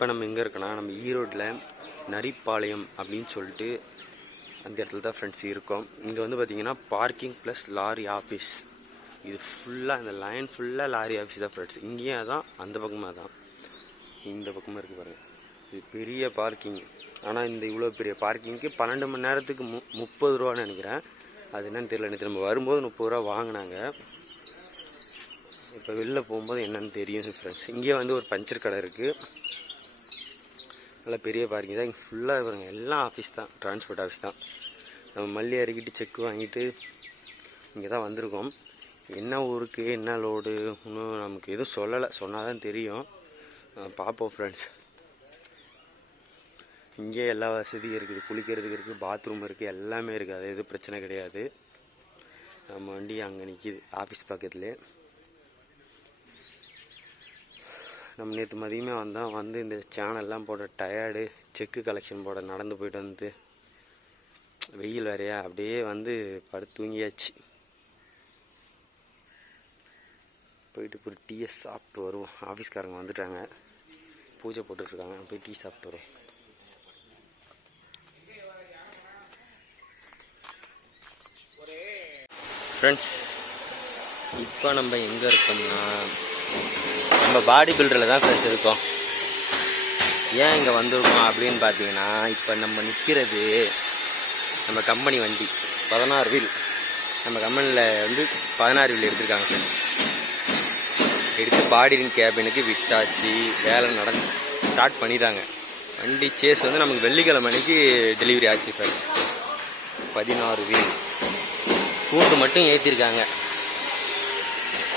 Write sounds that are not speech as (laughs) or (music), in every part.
இப்போ நம்ம எங்கே இருக்கோன்னா நம்ம ஈரோட்டில் நரிப்பாளையம் அப்படின்னு சொல்லிட்டு அந்த இடத்துல தான் ஃப்ரெண்ட்ஸ் இருக்கோம். இங்கே வந்து பார்த்தீங்கன்னா பார்க்கிங் ப்ளஸ் லாரி ஆஃபீஸ் இது ஃபுல்லாக இந்த லைன் ஃபுல்லாக லாரி ஆஃபீஸ் தான் ஃப்ரெண்ட்ஸ் இங்கேயும் அதான் அந்த பக்கமாக தான் இந்த பக்கமாக இருக்குது பாருங்கள் இது பெரிய பார்க்கிங் ஆனால் இந்த இவ்வளோ பெரிய பார்க்கிங்க்கு பன்னெண்டு மணி நேரத்துக்கு மு முப்பது ரூபான்னு நினைக்கிறேன். அது என்னன்னு தெரியல நேற்று நம்ம வரும்போது முப்பது ரூபா வாங்கினாங்க. இப்போ வெளில போகும்போது என்னென்னு தெரியும் ஃப்ரெண்ட்ஸ் இங்கே வந்து ஒரு பஞ்சர் கடை இருக்குது நல்லா பெரிய பார்க்கிங் தான். இங்கே ஃபுல்லாக பாருங்க எல்லாம் ஆஃபீஸ் தான். டிரான்ஸ்போர்ட் ஆஃபீஸ் தான். நம்ம மல்லி இறக்கிட்டு செக் வாங்கிட்டு இங்கே தான் வந்திருக்கோம். என்ன ஊருக்கு என்ன லோடு ஒன்றும் நமக்கு எதுவும் சொல்லலை. சொன்னால் தான் தெரியும் பார்ப்போம் ஃப்ரெண்ட்ஸ் இங்கே எல்லா வசதியும் இருக்குது. குளிக்கிறதுக்கு இருக்குது பாத்ரூம் இருக்குது எல்லாமே இருக்குது அது எதுவும் பிரச்சனை கிடையாது. நம்ம வண்டி அங்கே நிற்கிது ஆஃபீஸ் பக்கத்துலேயே. நம்ம நேற்று மதியமே வந்தோம். வந்து இந்த சேனல்லாம் போட டயர்டு செக்கு கலெக்ஷன் போட நடந்து போயிட்டு வந்து வெயில் வேறையா? அப்படியே வந்து படுத்து தூங்கியாச்சு. போயிட்டு ஒரு டீயை சாப்பிட்டு வருவோம். ஆஃபீஸ்காரங்க வந்துட்டாங்க. பூஜை போட்டுட்ருக்காங்க போய் டீ சாப்பிட்டு வருவோம். ஃப்ரெண்ட்ஸ் இப்போ நம்ம எங்கே இருக்கோம்னா நம்ம பாடி பில்டரில் தான் ஃப்ரெஷ் இருக்கோம். ஏன் இங்கே வந்திருக்கோம் அப்படின்னு பார்த்தீங்கன்னா இப்போ நம்ம நிற்கிறது நம்ம கம்பெனி வண்டி பதினாறு வீல் நம்ம கம்பெனியில் வந்து பதினாறு வீல் எடுத்திருக்காங்க ஃப்ரெண்ட்ஸ் எடுத்து பாடியின் கேபினுக்கு விட்டாச்சு. வேலை நடந்து ஸ்டார்ட் பண்ணிட்டாங்க. வண்டி சேஸ் வந்து நமக்கு வெள்ளிக்கிழமை அன்னைக்கு டெலிவரி ஆச்சு ஃப்ரெண்ட்ஸ் பதினாறு வீல் கூண்டு மட்டும் ஏற்றிருக்காங்க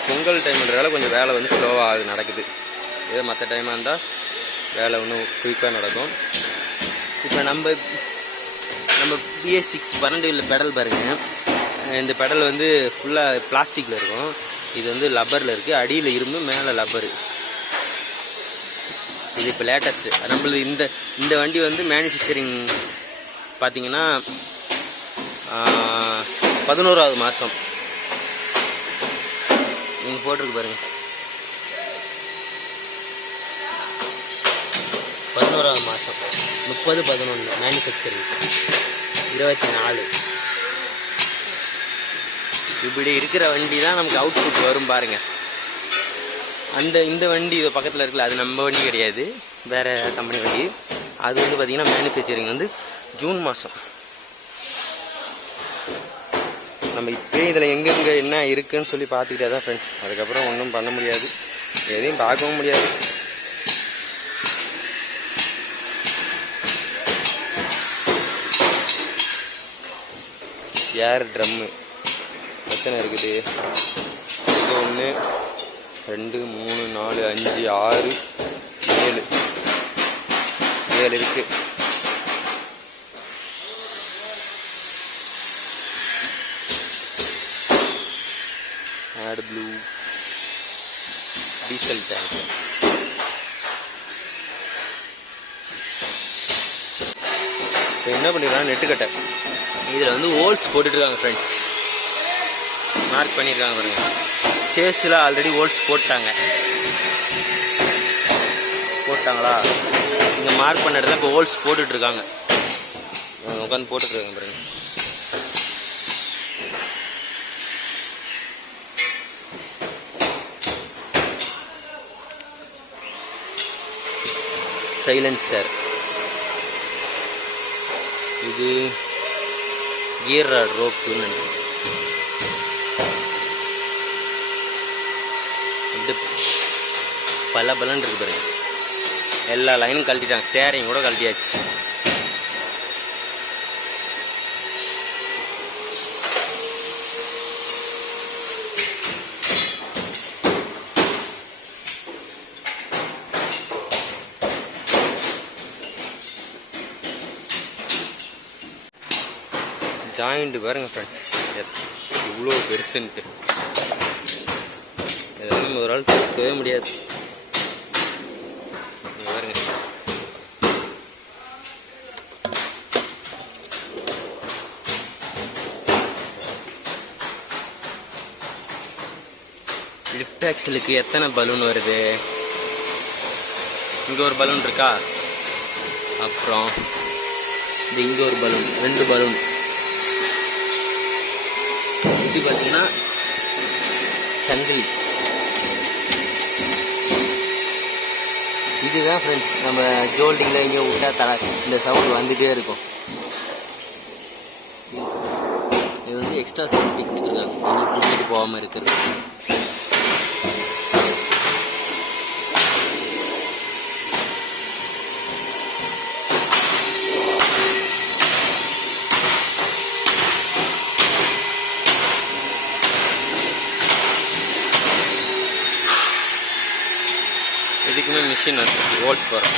பொங்கல் டைம்ன்றதால கொஞ்சம் வேலை வந்து ஸ்லோவாக நடக்குது. இதே மற்ற டைமாக இருந்தால் வேலை இன்னும் குயிக்காக நடக்கும். இப்போ நம்ம நம்ம பிஎஸ் சிக்ஸ் பன்னெண்டு இல்லை பெடல் பாருங்க. இந்த பெடல் வந்து ஃபுல்லாக பிளாஸ்டிக்கில் இருக்கும். இது வந்து லப்பரில் இருக்குது அடியில் இரும்பு மேலே லப்பரு இது இப்போ லேட்டஸ்ட்டு நம்மளது இந்த இந்த வண்டி வந்து மேனுஃபேக்சரிங் பார்த்தீங்கன்னா பதினோராவது மாதம் நீங்கள் போட்டிருக்கு பாருங்க. பதினோராவது மாதம் முப்பது பதினொன்று மேனுஃபேக்சரிங் இருபத்தி நாலு. இப்படி இருக்கிற வண்டி தான் நமக்கு அவுட்புட் வரும் பாருங்க. அந்த இந்த வண்டி இது பக்கத்தில் இருக்குல்ல அது நம்ம வண்டி கிடையாது. வேறு கம்பெனி வண்டி. அது வந்து பார்த்திங்கன்னா மேனுஃபேக்சரிங் வந்து ஜூன் மாதம் நம்ம இப்போயே இதில் எங்கெங்கே என்ன இருக்குதுன்னு சொல்லி பார்த்துக்கிட்டே தான் ஃப்ரெண்ட்ஸ் அதுக்கப்புறம் ஒன்றும் பண்ண முடியாது. எதையும் பார்க்கவும் முடியாது. ஏர் ட்ரம்மு எத்தனை இருக்குது? இது ஒன்று ரெண்டு மூணு நாலு அஞ்சு ஆறு ஏழு. ஏழு இருக்குது ப்ளூ டீசல் டேங்க் இப்போ என்ன பண்ணிருக்காங்க? நெட்டுக்கட்டை இதில் வந்து ஹோல்ஸ் போட்டுட்ருக்காங்க ஃப்ரெண்ட்ஸ் மார்க் பண்ணியிருக்காங்க பாருங்க. சேஸில் ஆல்ரெடி ஹோல்ஸ் போட்டாங்க. போட்டாங்களா? இங்கே மார்க் பண்ண இடத்துல இப்போ ஹோல்ஸ் போட்டுட்ருக்காங்க உட்காந்து போட்டுட்ருக்காங்க பாருங்க. சைலன்சர் இது கியர் ராட் ரோப்புன்னு நினைக்கிறேன். இது பல பலன் இருக்கு பாருங்க. எல்லா லைனும் கழட்டிட்டாங்க. ஸ்டேரிங் கூட கழட்டியாச்சு. ஜாயிண்ட் பாருங்க ஃப்ரெண்ட்ஸ் இவ்வளோ பெருசுன்ட்டு. இதை வந்து ஒரு ஆள் தூக்கவே முடியாது பாருங்க லிஃப்ட் ஆக்சலுக்கு எத்தனை பலூன் வருது? இங்கே ஒரு பலூன் இருக்கா? அப்புறம் இது இங்கே ஒரு பலூன் ரெண்டு பலூன் இது பார்த்தீங்கன்னா சங்கிலி. இதுதான் ஃப்ரெண்ட்ஸ் நம்ம ஜோல்டிங்கில் இங்கே விட்டா தர இந்த சவுண்ட் வந்துகிட்டே இருக்கும். இது வந்து எக்ஸ்ட்ரா சேஃப்டி கொடுத்துருக்காங்க. எங்களுக்கு பிடிச்சிட்டு போகாமல் இருக்கிறது இதுக்குமே மிஷின் வந்து ஹோல்ஸ் போகிறோம்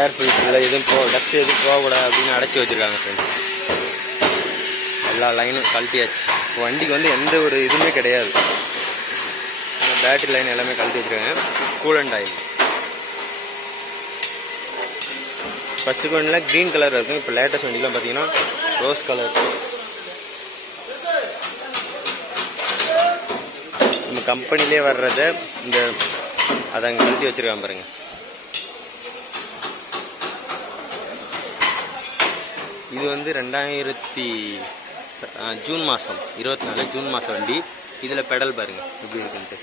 ஏர் ஃபில்டரில் எதுவும் போ டக்ஸ் எதுவும் போகக்கூடாது அப்படின்னு அடைச்சி வச்சுருக்காங்க ஃப்ரெண்ட்ஸ் எல்லா லைனும் கழட்டியாச்சு. இப்போ வண்டிக்கு வந்து எந்த ஒரு இதுவுமே கிடையாது. பேட்டரி லைன் எல்லாமே கழட்டி வச்சுருக்காங்க. கூலண்ட் ஆயில் ஃபஸ்ட்டு வண்டியில் க்ரீன் கலர் இருக்கும். இப்போ லேட்டஸ்ட் வண்டிலாம் பார்த்தீங்கன்னா ரோஸ் கலர் நம்ம கம்பெனிலே வர்றத இந்த அதை அங்கே கழட்டி வச்சுருக்காங்க பாருங்கள் இது வந்து ரெண்டாயிரத்தி ஜூன் மாதம் இருபத்தி நாலு ஜூன் மாதம் வண்டி. இதில் பெடல் பாருங்க. எப்படி இருக்குன்ட்டு.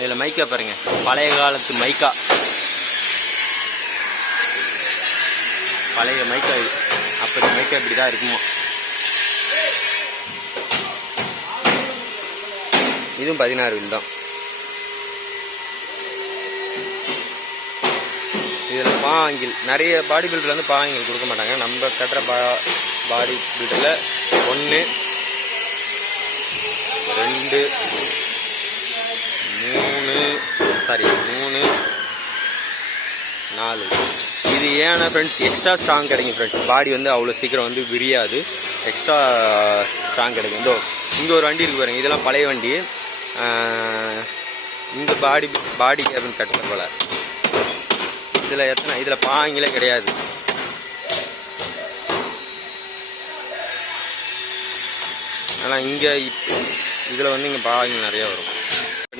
இதில் மைக்கா பாருங்க. பழைய காலத்து மைக்கா. பழைய மைக்கா இது. அப்போ மைக்கா இப்படி தான் இருக்குமோ? இதுவும் பதினாறு வில் தான். இதில் பாங்கில் நிறைய பாடி பில்டரில் வந்து பாங்கில் கொடுக்க மாட்டாங்க. நம்ம கட்டுற பா பாடி பில்டரில் ஒன்று ரெண்டு சாரி மூணு நாலு. இது ஏன்னா ஃப்ரெண்ட்ஸ் எக்ஸ்ட்ரா ஸ்ட்ராங் கிடைக்கும் ஃப்ரெண்ட்ஸ் பாடி வந்து அவ்வளோ சீக்கிரம் வந்து விரியாது. எக்ஸ்ட்ரா ஸ்ட்ராங் கிடைக்கும். இதோ இங்கே ஒரு வண்டி இருக்கு பாருங்க. இதெல்லாம் பழைய வண்டி. இந்த பாடி பாடி கேபின் கட்டுற போல. இதில் எத்தனை? இதில் பாங்கிலே கிடையாது. ஆனால் இங்கே இதில் வந்து இங்கே பாவங்கள் நிறையா வரும்.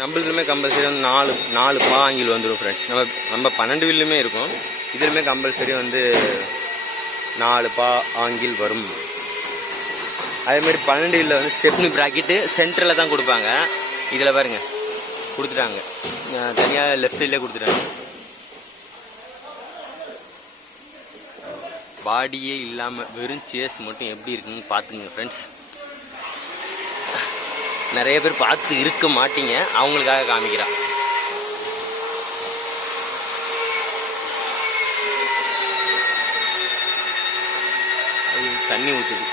நம்மளுமே கம்பல்சரி வந்து நாலு நாலு பாங்கில் வந்துடும் ஃப்ரெண்ட்ஸ் நம்ம நம்ம பன்னெண்டு வில்லுமே இருக்கும். இதுலையுமே கம்பல்சரி வந்து நாலு பா ஆங்கில் வரும். அதே மாதிரி பன்னெண்டு வில்ல வந்து ஸ்டெப்னி ப்ராக்கெட்டு சென்டரில் தான் கொடுப்பாங்க. இதில் பாருங்க. கொடுத்துட்டாங்க. தனியாக லெஃப்ட் சைட்லேயே கொடுத்துட்டாங்க. பாடியே இல்லாமல் வெறும் சேஸ் மட்டும் எப்படி இருக்குன்னு பார்த்துங்க ஃப்ரெண்ட்ஸ் நிறைய பேர் பார்த்து இருக்க மாட்டீங்க. அவங்களுக்காக காமிக்கிறான் தண்ணி ஊற்றுது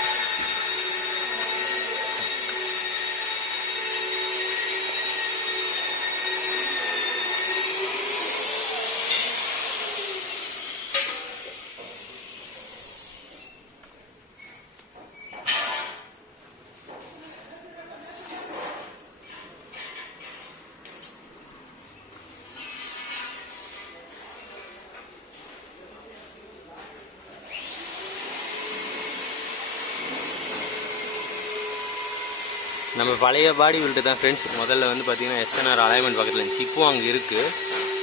நம்ம பழைய பாடி பில்டு தான் ஃப்ரெண்ட்ஸ் முதல்ல வந்து பார்த்தீங்கன்னா எஸ்என்ஆர் அலைன்மெண்ட் பக்கத்தில் இருந்துச்சு. இப்போவும் அங்கே இருக்குது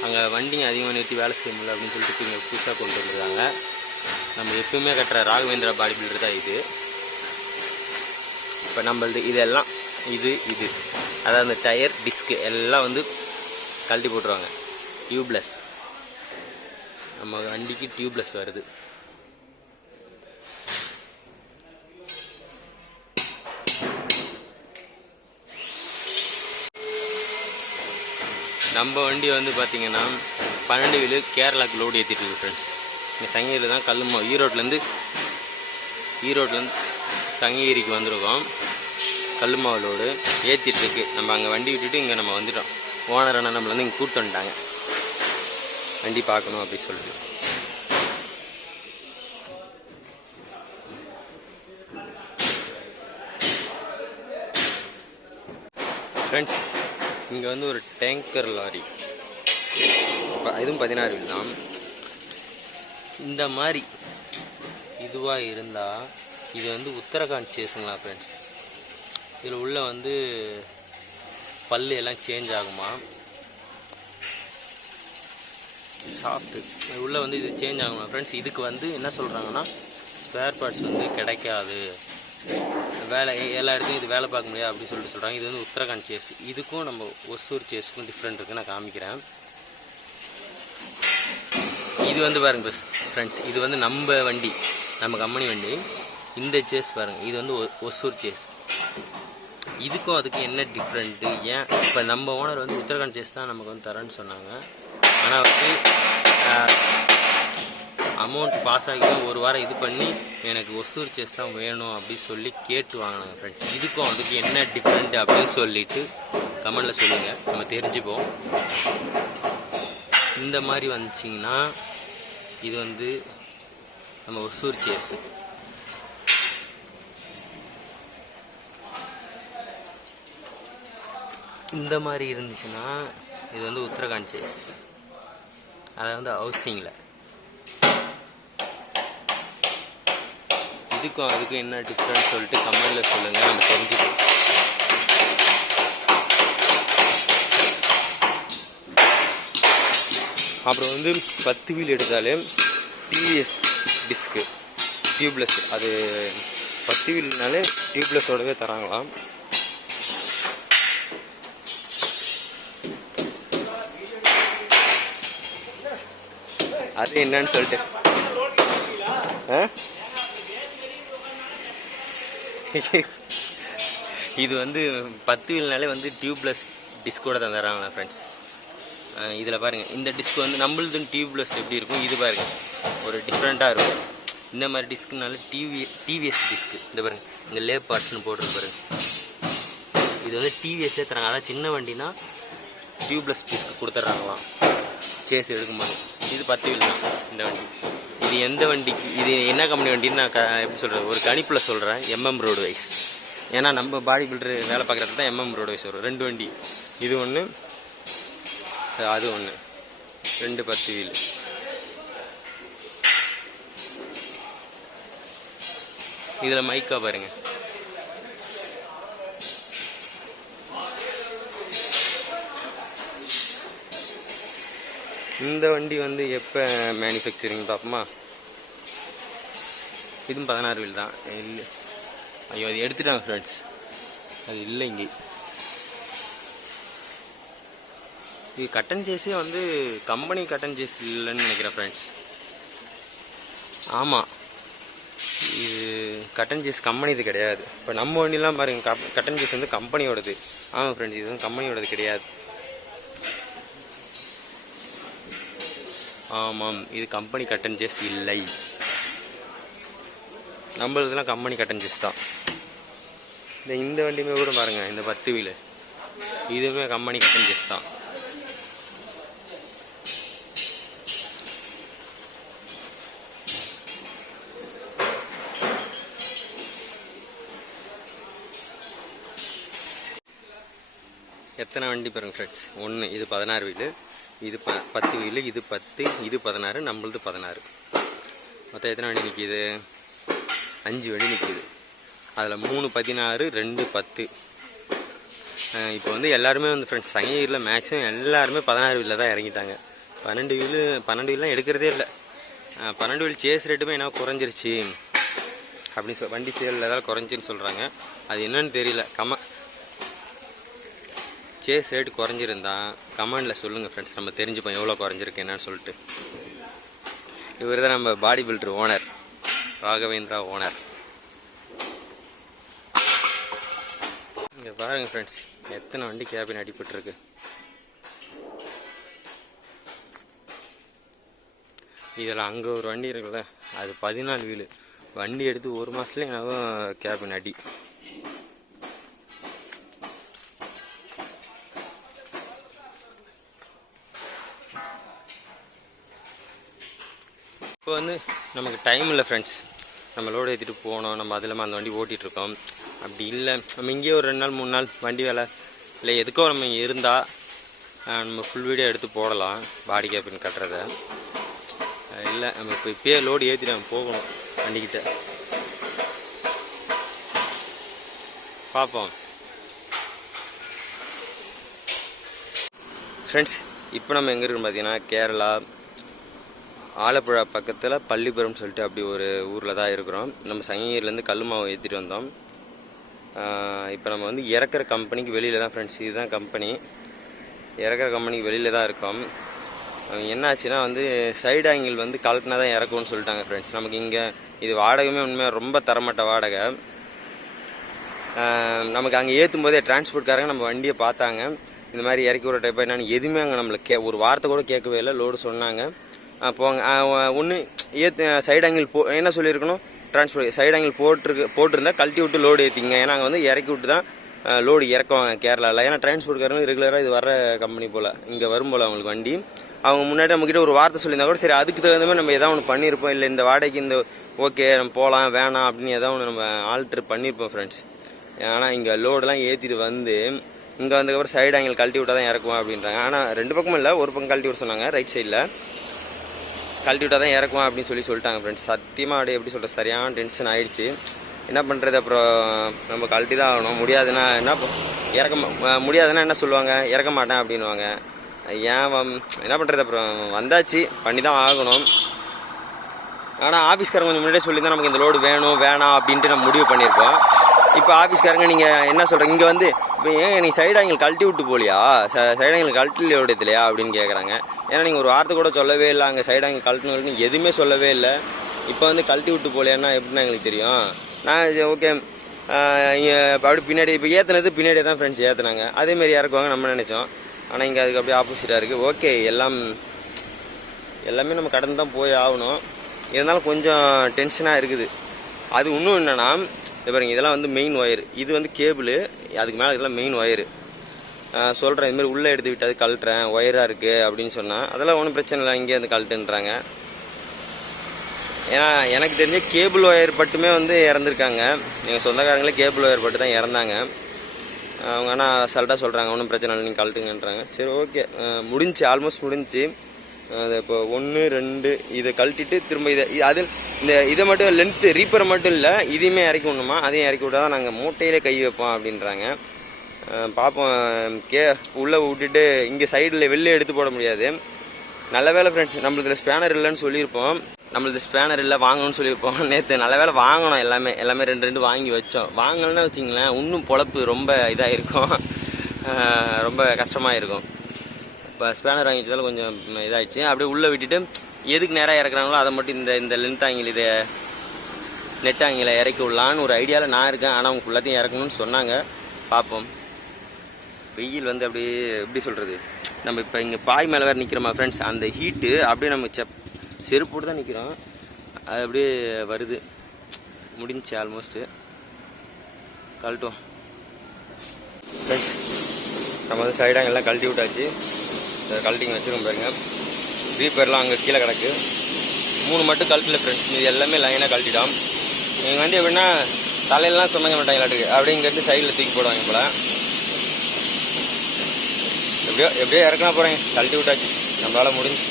அங்கே வண்டிங்க அதிகமாக நிறுத்தி வேலை செய்ய முடியல அப்படின்னு சொல்லிட்டு இங்கே புதுசாக கொண்டு வந்துருக்காங்க. நம்ம எப்பவுமே கட்டுற ராகவேந்திரா பாடி பில்டர் தான் இது. இப்போ நம்மளது இதெல்லாம் இது இது. அதாவது அந்த டயர் டிஸ்க்கு எல்லாம் வந்து கழட்டி போட்டுருவாங்க. டியூப்லெஸ் நம்ம வண்டிக்கு டியூப்லெஸ் வருது. நம்ம வண்டி வந்து பார்த்திங்கன்னா பன்னெண்டு வீலு கேரளாக்கு லோடு ஏற்றிட்டு இருக்கு ஃப்ரெண்ட்ஸ் இங்கே சங்ககிரியில் தான் கல்லுமா ஈரோட்லேருந்து ஈரோட்லேருந்து சங்ககிரிக்கு வந்திருக்கோம். கல்லுமாவு லோடு ஏற்றிட்டுருக்கு நம்ம அங்கே வண்டி விட்டுட்டு இங்கே நம்ம வந்துட்டோம். ஓனர் அண்ணா நம்மளை வந்து இங்கே கூப்பிட்டு வந்துட்டாங்க. வண்டி பார்க்கணும் அப்படி சொல்லிட்டு. ஃப்ரெண்ட்ஸ் இங்கே வந்து ஒரு டேங்கர் லாரி இதுவும் பதினாறு வீல் தான். இந்த மாதிரி இதுவாக இருந்தால் இது வந்து உத்தரகாண்ட் சேஸுங்களா ஃப்ரெண்ட்ஸ் இதில் உள்ள வந்து பல்லு எல்லாம் சேஞ்ச் ஆகுமா? சாஃப்ட்டு உள்ள வந்து இது சேஞ்ச் ஆகுமா ஃப்ரெண்ட்ஸ் இதுக்கு வந்து என்ன சொல்கிறாங்கன்னா ஸ்பேர் பார்ட்ஸ் வந்து கிடைக்காது. வேலை எல்லா இடத்துலையும் இது வேலை பார்க்க முடியாது அப்படின்னு சொல்லிட்டு சொல்கிறாங்க இது வந்து உத்தரகாண்ட் சேஸ் இதுக்கும் நம்ம ஒசூர் சேஸுக்கும் டிஃப்ரெண்ட் இருக்குது நான் காமிக்கிறேன். இது வந்து பாருங்க ஃப்ரெண்ட்ஸ் இது வந்து நம்ம வண்டி நம்ம கம்பெனி வண்டி. இந்த சேஸ் பாருங்கள் இது வந்து ஒ- ஒசூர் சேஸ் இதுக்கும் அதுக்கும் என்ன டிஃப்ரெண்ட்டு ஏன்? இப்போ நம்ம ஓனர் வந்து உத்தரகாண்ட் சேஸ் தான் நமக்கு வந்து தரேன்னு சொன்னாங்க. ஆனால் வந்து அமௌண்ட் பாஸ் ஆகி தான் ஒரு வாரம் இது பண்ணி எனக்கு ஒசூர் செஸ் தான் வேணும் அப்படின்னு சொல்லி கேட்டு வாங்கினாங்க ஃப்ரெண்ட்ஸ் இதுக்கும் அதுக்கு என்ன டிஃப்ரெண்ட் அப்படின்னு சொல்லிட்டு கமெண்டில் சொல்லுங்கள் நம்ம தெரிஞ்சுப்போம். இந்த மாதிரி வந்துச்சிங்கன்னா இது வந்து நம்ம ஒசூர் சேஸ் இந்த மாதிரி இருந்துச்சுன்னா இது வந்து உத்தரகாண்ட் சேஸ் அதை வந்து ஹவுசிங்கில் இதுக்கும் அதுக்கும் என்ன டிஃப்ரெண்ட் சொல்லிட்டு கமெண்டில் சொல்லுங்கள் நம்ம தெரிஞ்சுக்கலாம். அப்புறம் வந்து பத்து வீல் எடுத்தாலே டிவிஎஸ் டிஸ்க்கு டியூப்லெஸ் அது பத்து வீல்னாலே டியூப்லெஸ்ஸோடவே தராங்களாம். அது என்னன்னு சொல்லிட்டு ஆ? (laughs) இது வந்து பத்து வீல்னாலே வந்து டியூப்லெஸ் டிஸ்கோட தந்துடுறாங்களா ஃப்ரெண்ட்ஸ் இதில் பாருங்கள் இந்த டிஸ்க் வந்து நம்மளதுன்னு டியூப்லெஸ் எப்படி இருக்கும்? இது பாருங்கள் ஒரு டிஃப்ரெண்ட்டாக இருக்கும். இந்த மாதிரி டிஸ்க்குனால டிவி டிவிஎஸ் டிஸ்க்கு இந்த பாருங்கள் இந்த லே பார்ட்ஸ்னு போட்டிருக்கு பாருங்கள் இது வந்து டிவிஎஸ்லேயே தராங்க அதாவது சின்ன வண்டினா டியூப்லெஸ் டிஸ்க் கொடுத்துட்றாங்களாம். சேஸ் எடுக்கும்போது. இது பத்து வீல் தான் இந்த வண்டி. இது எந்த வண்டிக்கு இது என்ன கம்பெனி வண்டின்னு நான் க எப்படி சொல்கிறது ஒரு கணிப்பில் சொல்கிறேன் எம்எம் ரோடு வைஸ் ஏன்னா நம்ம பாடி பில்டர் வேலை பார்க்குறது தான் எம்எம் ரோடு வைஸ் வரும். ரெண்டு வண்டி. இது ஒன்று அது ஒன்று ரெண்டு பத்து வீல். இதில் மைக்கா பாருங்கள் இந்த வண்டி வந்து எப்போ மேனுஃபேக்சரிங் பார்ப்போமா இதுவும் பதினாறு வீல் தான். இல்லை. ஐயோ அது எடுத்துட்டாங்க ஃப்ரெண்ட்ஸ் அது இல்லை இங்கே. இது கட்டன் ஜேஸே வந்து கம்பெனி கட்டன் ஜேஸ் இல்லைன்னு நினைக்கிறேன் ஃப்ரெண்ட்ஸ் ஆமாம் இது கட்டன் ஜேஸ் கம்பெனி இது கிடையாது. இப்போ நம்ம வண்டிலாம் பாருங்கள் கப்- கட்டன் ஜேஸ் வந்து கம்பெனியோடது ஆமாம் ஃப்ரெண்ட்ஸ் இது வந்து கம்பெனியோடது கிடையாது. ஆமாம் இது கம்பெனி கட்டன் ஜெஸ் இல்லை. நம்மளதுலாம் கம்பெனி கட்டன் ஜெஸ் தான். இந்த இந்த வண்டியுமே கூட பாருங்க இந்த பத்து வீலு இதுவுமே கம்பெனி கட்டன் ஜெஸ் தான். எத்தனை வண்டி பாருங்க ஃப்ரெண்ட்ஸ் ஒன்று இது பதினாறு வீடு இது ப பத்து வீலு இது பத்து இது பதினாறு நம்மளது பதினாறு. மொத்தம் எத்தனை வண்டி நிற்கிது அஞ்சு வண்டி நிற்கிது அதில் மூணு பதினாறு ரெண்டு பத்து. இப்போ வந்து எல்லாருமே வந்து ஃப்ரெண்ட்ஸ் சங்ககிரியில் மேக்ஸிமம் எல்லாருமே பதினாறு வீலில் தான் இறங்கிட்டாங்க. பன்னெண்டு வீலு பன்னெண்டு வீல்லாம் எடுக்கிறதே இல்லை. பன்னெண்டு வீல் சேஸ் ரேட்டுமே என்ன குறைஞ்சிருச்சு. அப்படின்னு சொல் வண்டி சேலில் ஏதாவது குறைஞ்சின்னு சொல்கிறாங்க அது என்னன்னு தெரியல. கம சேஸ் ரேட் குறைஞ்சிருந்தா கமெண்டில் சொல்லுங்கள் ஃப்ரெண்ட்ஸ் நம்ம தெரிஞ்சுப்போம் எவ்வளோ குறைஞ்சிருக்கு என்னன்னு சொல்லிட்டு. இவர் தான் நம்ம body builder owner Raghavendra owner இங்கே பாருங்கள் ஃப்ரெண்ட்ஸ் எத்தனை வண்டி கேபின் அடிபட்டுருக்கு. இதில் அங்கே ஒரு வண்டி இருக்குல்ல அது பதினாலு வீலு. வண்டி எடுத்து ஒரு மாதத்துலேயே எனக்கு கேபின் அடி. வந்து நமக்கு டைம் இல்லை ஃப்ரெண்ட்ஸ் நம்ம லோடு ஏற்றிட்டு போகணும். நம்ம அதில் அந்த வண்டி ஓட்டிகிட்டு இருக்கோம் அப்படி இல்லை. நம்ம இங்கேயே ஒரு ரெண்டு நாள் மூணு நாள் வண்டி வேலை. இல்லை எதுக்கோ நம்ம இங்கே இருந்தால் நம்ம ஃபுல் வீடியோ எடுத்து போடலாம். பாடி கேபின் கட்டுறத. இல்லை நம்ம இப்போ இப்போயே லோடு ஏற்றிட்டு நம்ம போகணும் வண்டிக்கிட்ட. பார்ப்போம். ஃப்ரெண்ட்ஸ் இப்போ நம்ம எங்கே இருக்கோம் பார்த்தீங்கன்னா கேரளா ஆலப்புழா பக்கத்தில் பள்ளிபுரம் சொல்லிட்டு அப்படி ஒரு ஊரில் தான் இருக்கிறோம். நம்ம சங்ககிரிலேருந்து கல் மாவு ஏற்றிட்டு வந்தோம். இப்போ நம்ம வந்து இறக்குற கம்பெனிக்கு வெளியில் தான் ஃப்ரெண்ட்ஸ் இதுதான் கம்பெனி இறக்குற கம்பெனிக்கு வெளியில் தான் இருக்கோம். அவங்க வந்து சைடு ஆங்கிள் வந்து கலட்டினா தான் இறக்கும்னு சொல்லிட்டாங்க ஃப்ரெண்ட்ஸ் நமக்கு இங்கே இது வாடகையுமே உண்மையாக ரொம்ப தரமாட்ட வாடகை. நமக்கு அங்கே ஏற்றும் போதே டிரான்ஸ்போர்ட்காரங்க நம்ம வண்டியை பார்த்தாங்க. இந்த மாதிரி இறக்கி விட டைப் என்னன்னு எதுவுமே அங்கே நம்மளை கே ஒரு வார்த்தை கூட கேட்கவே இல்லை. லோடு சொன்னாங்க. போங்க ஒன்று ஏற்று சைடு ஆங்கிள் போ என்ன சொல்லியிருக்கணும்? டிரான்ஸ்போர்ட் சைடு ஆங்கிள் போட்டிருக்கு போட்டிருந்தா கழட்டி விட்டு லோடு ஏற்றிங்க ஏன்னா அங்கே வந்து இறக்கி விட்டு தான் லோடு இறக்குவாங்க கேரளாவில் ஏன்னா டிரான்ஸ்போர்ட்காரங்க ரெகுலராக இது வர கம்பெனி போல். இங்கே வரும் போல் அவங்களுக்கு வண்டி. அவங்க முன்னாடி நம்மக்கிட்ட ஒரு வார்த்தை சொல்லியிருந்தா கூட சரி அதுக்கு தகுந்த மாதிரி நம்ம எதாவது ஒன்று பண்ணியிருப்போம். இல்லை இந்த வாடகைக்கு இந்த ஓகே நம்ம போகலாம் வேணாம் அப்படின்னு எதாவது ஒன்று நம்ம ஆல்ட்ரு பண்ணியிருப்போம் ஃப்ரெண்ட்ஸ் ஆனால் இங்கே லோடெலாம் ஏற்றிட்டு வந்து இங்கே வந்ததுக்கப்புறம் சைடு ஆங்கிள் கழட்டி விட்டால் தான் இறக்குவோம் அப்படின்றாங்க. ஆனால் ரெண்டு பக்கமும் இல்லை ஒரு பக்கம் கழட்டி விட சொன்னாங்க ரைட் சைடில் கழட்டி விட்டால் தான் இறக்குவோம் அப்படின்னு சொல்லி சொல்லிட்டாங்க ஃப்ரெண்ட்ஸ் சத்தியமாக அப்படியே எப்படி சொல்கிற சரியான டென்ஷன் ஆகிடுச்சு என்ன பண்ணுறது அப்புறம் நம்ம கழட்டி தான் ஆகணும். முடியாதுன்னா என்ன இறக்க மா- முடியாதுன்னா என்ன சொல்லுவாங்க? இறக்க மாட்டேன் அப்படின்னுவாங்க. ஏன் வம்- என்ன பண்ணுறது அப்புறம் வந்தாச்சு. பண்ணி தான் ஆகணும் ஆனால் ஆஃபீஸ்காரங்க கொஞ்சம் முன்னாடியே சொல்லி தான் நமக்கு இந்த லோடு வேணும் வேணாம் அப்படின்ட்டு நம்ம முடிவு பண்ணியிருக்கோம். இப்போ ஆஃபீஸ்காரங்க நீங்கள் என்ன சொல்கிறீங்க இங்கே வந்து இப்போ ஏன் நீ சைடு ஆங்கிள் கழட்டி விட்டு போலியா? சைடு ஆங்கிள் கழட்டி விடுறதுலையா அப்படின்னு கேட்குறாங்க ஏன்னா நீங்கள் ஒரு வார்த்தை கூட சொல்லவே இல்லை அங்கே சைடு ஆங்கிள் கழட்டணும் எதுவுமே சொல்லவே இல்லை. இப்போ வந்து கழட்டி விட்டு போலியான்னா எப்படின்னா எங்களுக்கு தெரியும்? நான் ஓகே இங்கே அப்படி பின்னாடி இப்போ ஏற்றுனது பின்னாடி தான் ஃப்ரெண்ட்ஸ் ஏற்றுனாங்க அதேமாரி இறக்குவாங்க நம்ம நினச்சோம். ஆனால் இங்கே அதுக்கு அப்படியே ஆப்போசிட்டாக இருக்குது ஓகே எல்லாம் எல்லாமே நம்ம கடந்து தான் போய் ஆகணும். இருந்தாலும் கொஞ்சம் டென்ஷனாக இருக்குது. அது இன்னும் என்னென்னா பாருங்க இதெல்லாம் வந்து மெயின் ஒயர் இது வந்து கேபிள் அதுக்கு மேலே இதெல்லாம் மெயின் ஒயரு சொல்கிறேன் இதுமாரி உள்ளே எடுத்து விட்டு அது கழட்டுறேன் ஒயராக இருக்குது அப்படின்னு சொன்னால் அதெல்லாம் ஒன்றும் பிரச்சனை இல்லை இங்கே வந்து கழட்டுன்றாங்க. ஏன்னா எனக்கு தெரிஞ்ச கேபிள் ஒயர் பட்டுமே வந்து இறந்துருக்காங்க. எங்கள் சொந்தக்காரங்களே கேபிள் ஒயர் பட்டு தான் இறந்தாங்க. அவங்க ஆனால் அசால்ட்டாக சொல்கிறாங்க ஒன்றும் பிரச்சனை இல்லை நீங்கள் கழட்டுங்கன்றாங்க. சரி ஓகே முடிஞ்சு ஆல்மோஸ்ட் முடிஞ்சு. அது இப்போ ஒன்று ரெண்டு இதை கழட்டிட்டு திரும்ப இதை அது இந்த இதை மட்டும் லென்த்து ரீப்பரை மட்டும் இல்லை இதையுமே இறக்கி விடணுமா? அதையும் இறக்கி விட்டா தான் நாங்கள் மூட்டையிலே கை வைப்போம் அப்படின்றாங்க. பார்ப்போம் கே உள்ளே விட்டுட்டு இங்கே சைடில் வெளில எடுத்து போட முடியாது. நல்ல வேலை ஃப்ரெண்ட்ஸ் நம்மளுக்கு ஸ்பேனர் இல்லைன்னு சொல்லியிருப்போம். நம்மளுக்கு ஸ்பேனர் இல்லை வாங்கணும்னு சொல்லியிருப்போம். (laughs) நேற்று நல்ல வேலை வாங்கணும் எல்லாமே. எல்லாமே ரெண்டு ரெண்டு வாங்கி வச்சோம். வாங்கலன்னா வச்சிங்களேன் இன்னும் பொழப்பு ரொம்ப இதாக இருக்கும் (laughs) ரொம்ப கஷ்டமாக இருக்கும் இப்போ ஸ்பேனர் வாங்கி கொஞ்சம் இதாகிடுச்சு அப்படியே உள்ளே விட்டுட்டு எதுக்கு நேராக இறக்குறாங்களோ அதை மட்டும் இந்த இந்த லென்த் ஆங்கில் இதை நெட் ஆங்கில இறக்கி விடலான்னு ஒரு ஐடியாவில் நான் இருக்கேன். ஆனால் அவங்க ஃபுல்லாத்தையும் இறக்கணும்னு சொன்னாங்க. பார்ப்போம். வெயில் வந்து அப்படியே எப்படி சொல்கிறது நம்ம இப்போ இங்கே பாய் மேலே வேறு நிற்கிறோமா ஃப்ரெண்ட்ஸ் அந்த ஹீட்டு அப்படியே நம்ம செப் செருப்போடு தான் நிற்கிறோம் அது அப்படியே வருது. முடிஞ்சுச்சு ஆல்மோஸ்ட்டு கழட்டும் ஃப்ரெண்ட்ஸ் நம்ம வந்து சைடாக எல்லாம் கழட்டி விட்டாச்சு. இதை கழட்டிங்க வச்சுருக்கோம் பாருங்க. ரீப்பேர்லாம் அங்கே கீழே கிடக்கு. மூணு மட்டும் கழட்டில் ஃப்ரெண்ட்ஸ் இது எல்லாமே லைனாக கழட்டிட்டோம். இங்கே வந்து எப்படின்னா தலையெல்லாம் சொன்னாங்க மாட்டாங்களாட்டுக்கு அப்படியே இங்கேருந்து சைடில் தூக்கி போடுவாங்க போல. எப்படியோ எப்படியோ இறக்கலாம் போகிறேங்க கழட்டி விட்டாச்சு. நம்மளால் முடிஞ்சு.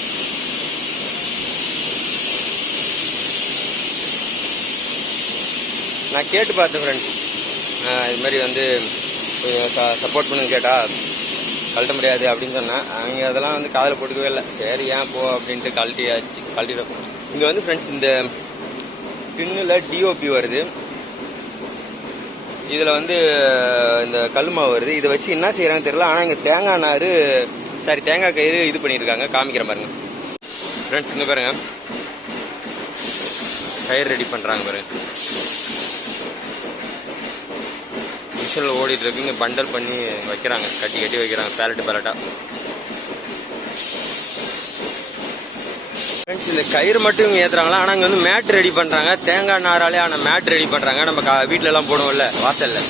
நான் கேட்டு பார்த்தேன் ஃப்ரெண்ட்ஸ் இது மாதிரி வந்து சப்போர்ட் பண்ணுன்னு கேட்டால் கழட்ட முடியாது அப்படின்னு சொன்னேன் அவங்க அதெல்லாம் வந்து காதில் போட்டுக்கவே இல்லை. சரி ஏன் போ அப்படின்ட்டு கழட்டியாச்சு கழட்டிடும் இங்கே வந்து ஃப்ரெண்ட்ஸ் இந்த டின்னில் டிஓபி வருது. இதில் வந்து இந்த கல்மா வருது. இதை வச்சு என்ன செய்கிறாங்கன்னு தெரியல ஆனால் இங்கே தேங்காய் நார் சாரி தேங்காய் கயிறு இது பண்ணியிருக்காங்க. காமிக்கிற பாருங்க. ஃப்ரெண்ட்ஸ் இங்கே பாருங்க. கயிறு ரெடி பண்ணுறாங்க பாருங்க. மிஷினில் ஓடிட்டு இருக்கு இங்கே பண்டல் பண்ணி வைக்கிறாங்க. கட்டி கட்டி வைக்கிறாங்க. பேலட்டு பேலட்டாக ஃப்ரெண்ட்ஸ் இந்த கயிறு மட்டும் இவங்க ஏற்றுறாங்களா ஆனால் இங்கே வந்து மேட் ரெடி பண்ணுறாங்க தேங்காய் நாராலே ஆனால் மேட் ரெடி பண்ணுறாங்க நம்ம கா வீட்டிலலாம் போடுவோம்ல வாசலில்.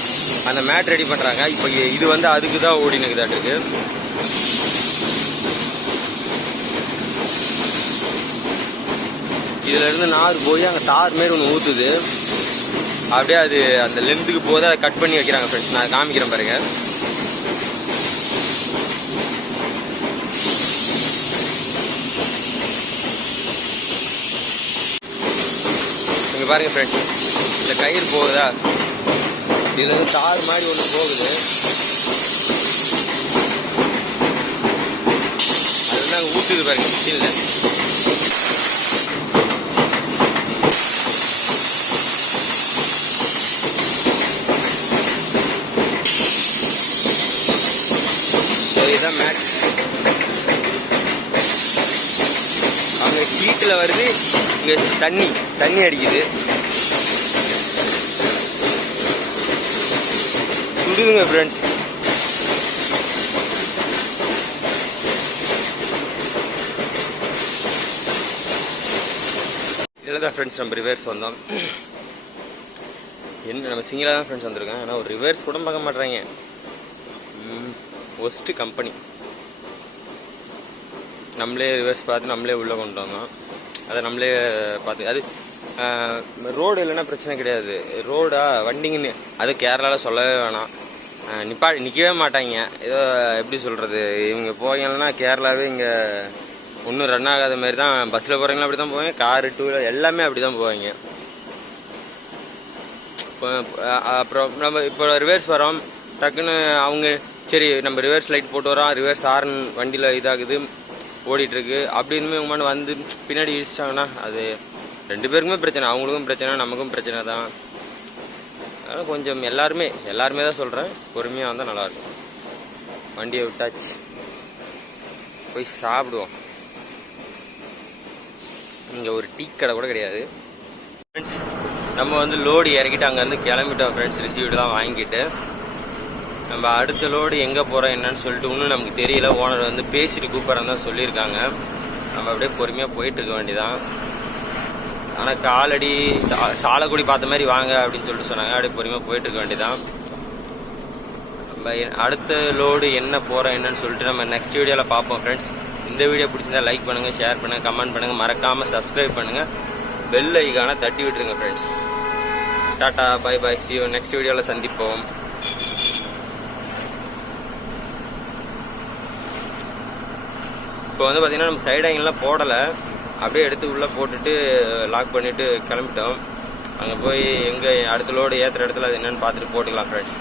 அந்த மேட் ரெடி பண்ணுறாங்க இப்போ இது வந்து அதுக்கு தான் ஓடினுக்குதாட்டுருக்கு இதுல இதுலேருந்து நார் போய் அங்கே தார் மாரி ஒன்று ஊற்றுது அப்படியே அது அந்த லென்த்துக்கு போது அதை கட் பண்ணி வைக்கிறாங்க ஃப்ரெண்ட்ஸ் நான் காமிக்கிறேன் பாருங்க. இங்கே பாருங்க ஃப்ரெண்ட்ஸ் இந்த கயிறு போகுதா? இதுல இருந்து தார் மாதிரி ஒன்று போகுது. அது நாங்கள் ஊற்றுது பாருங்க மிஷினில் இதுதான் மேக்ஸ் அங்கே ஹீட்டில் வருது. இங்கே தண்ணி தண்ணி அடிக்குது. சுடுதுங்க ஃப்ரெண்ட்ஸ் இதில் தான் ஃப்ரெண்ட்ஸ் நம்ம ரிவர்ஸ் வந்தோம். என்ன நம்ம சிங்கிளாக தான் ஃப்ரெண்ட்ஸ் வந்திருக்கோம். ஆனால் ஒரு ரிவர்ஸ் கூட பார்க்க மாட்றாங்க. ஒஸ்ட்டு கம்பெனி நம்மளே ரிவர்ஸ் பார்த்து நம்மளே உள்ளே கொண்டு வந்தோம். அதை நம்மளே பார்த்து அது ரோடு இல்லைன்னா பிரச்சனை கிடையாது. ரோடா வண்டிங்கன்னு அது கேரளாவில் சொல்லவே வேணாம். நிப்பா நிற்கவே மாட்டாங்க. ஏதோ எப்படி சொல்கிறது இவங்க போவீங்கன்னா கேரளாவே இங்கே ஒன்றும் ரன் ஆகாத மாதிரி தான் பஸ்ஸில் போகிறவங்களும் அப்படி தான் போவாங்க காரு டூ வீலர் எல்லாமே அப்படி தான் போவாங்க. இப்போ அப்புறம் நம்ம இப்போ ரிவர்ஸ் வரோம் டக்குன்னு அவங்க சரி நம்ம ரிவர்ஸ் லைட் போட்டு வரோம் ரிவர்ஸ் ஹார்ன் வண்டியில் இதாகுது. ஓடிட்டுருக்கு. அப்படி அப்படின்னு இவங்க மட்டும் வந்து பின்னாடி இடிச்சிட்டாங்கன்னா அது ரெண்டு பேருக்குமே பிரச்சனை அவங்களுக்கும் பிரச்சனை நமக்கும் பிரச்சனை தான். அதனால் கொஞ்சம் எல்லாருமே எல்லாருமே தான் சொல்கிறேன் பொறுமையாக வந்தால் நல்லாயிருக்கும். வண்டியை விட்டாச்சு. போய் சாப்பிடுவோம். இங்கே ஒரு டீ கடை கூட கிடையாது. ஃப்ரெண்ட்ஸ் நம்ம வந்து லோடு இறக்கிட்டு அங்கேருந்து கிளம்பிட்டோம் ஃப்ரெண்ட்ஸ் ரிசீவ்டெலாம் வாங்கிட்டு. நம்ம அடுத்த லோடு எங்கே போகிறோம் என்னன்னு சொல்லிட்டு இன்னும் நமக்கு தெரியல. ஓனர் வந்து பேசிட்டு கூப்பிட்றேன்னு தான் சொல்லியிருக்காங்க. நம்ம அப்படியே பொறுமையாக போயிட்டு இருக்க வேண்டியதான் ஆனால் காலடி சா சாலக்குடி பார்த்த மாதிரி வாங்க அப்படின்னு சொல்லிட்டு சொன்னாங்க. அப்படியே பொறுமையாக போயிட்டு இருக்க வேண்டியதான் நம்ம அடுத்த லோடு என்ன போகிறோம் என்னன்னு சொல்லிட்டு நம்ம நெக்ஸ்ட் வீடியோவில் பார்ப்போம் ஃப்ரெண்ட்ஸ் இந்த வீடியோ பிடிச்சிருந்தா லைக் பண்ணுங்கள் ஷேர் பண்ணுங்கள் கமெண்ட் பண்ணுங்கள் மறக்காமல் சப்ஸ்கிரைப் பண்ணுங்கள் பெல் ஐக்கான தட்டி விட்டுருங்க friends tata bye bye see next வீடியோவில் சந்திப்போம். இப்போ வந்து பார்த்தீங்கன்னா நம்ம சைடு ஆங்கிள்லாம் போடலை. அப்படியே எடுத்து உள்ளே போட்டுட்டு லாக் பண்ணிவிட்டு கிளம்பிட்டோம். அங்கே போய் எங்கே அடுத்த லோடு ஏற்றுற இடத்துல அது என்னென்னு பார்த்துட்டு போட்டுக்கலாம் ஃப்ரெண்ட்ஸ்